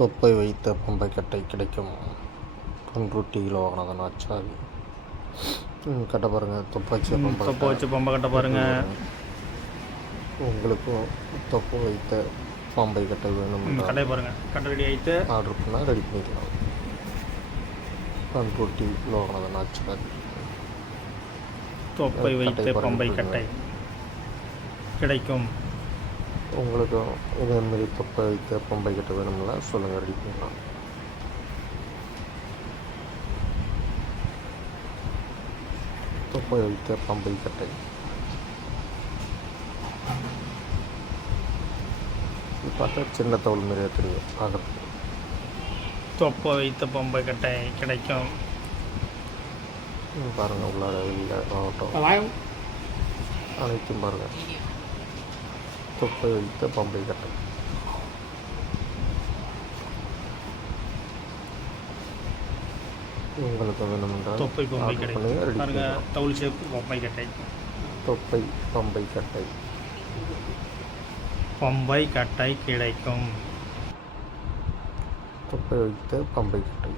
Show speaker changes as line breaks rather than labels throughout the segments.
தொப்பை வைத்த பம்பைக்கட்டை கிடைக்கும். பன்ருட்டி கிலோ வாங்கினதான் ஆச்சாரி கட்ட பாருங்கள் தொப்பை வச்ச பம்பை
தொப்பை வச்சு பொம்பை கட்ட பாருங்க.
உங்களுக்கும் தொப்பை வைத்த பம்பை கட்டை வேணும்
ம், கட்டை பாருங்க. கட்டை ரெடி ஆயிட்டு.
ஆர்டர் பண்ணால் ரெடி பண்ணிக்கலாம். பன்ருட்டி கிலோ வாங்கினதான் ஆச்சாரி
தொப்பை வைத்த பொம்பை. கட்டை கிடைக்கும்.
உங்களுக்கும் இதேமாரி தொப்பை வைத்த பம்பை கட்டை வேணும்ல சொல்லுங்கள் ரெடி பண்ணலாம். தொப்பை வைத்த பம்பை கட்டை. இது பார்த்தா சின்ன தவுள் மாதிரியே தெரியும் பார்க்குறதுக்கு.
தொப்பை வைத்த பொம்பை கட்டை கிடைக்கும்.
ம், பாருங்க உள்ளார வெளியில் ஆகட்டும். அனைத்தும் பாருங்க. தொப்பை வைத்த பம்பை கட்டை உங்களுக்கு வேணுமென்றால்
தொப்பை பொம்பை
பண்ணலாம்
தவுள் ஷேப் பொம்பை கட்டை
தொப்பை பம்பை கட்டை
பொம்பை கட்டை கிடைக்கும்
தொப்பை வைத்த பம்பை கட்டை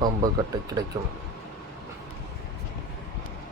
பம்பு கட்டை கிடைக்கும்.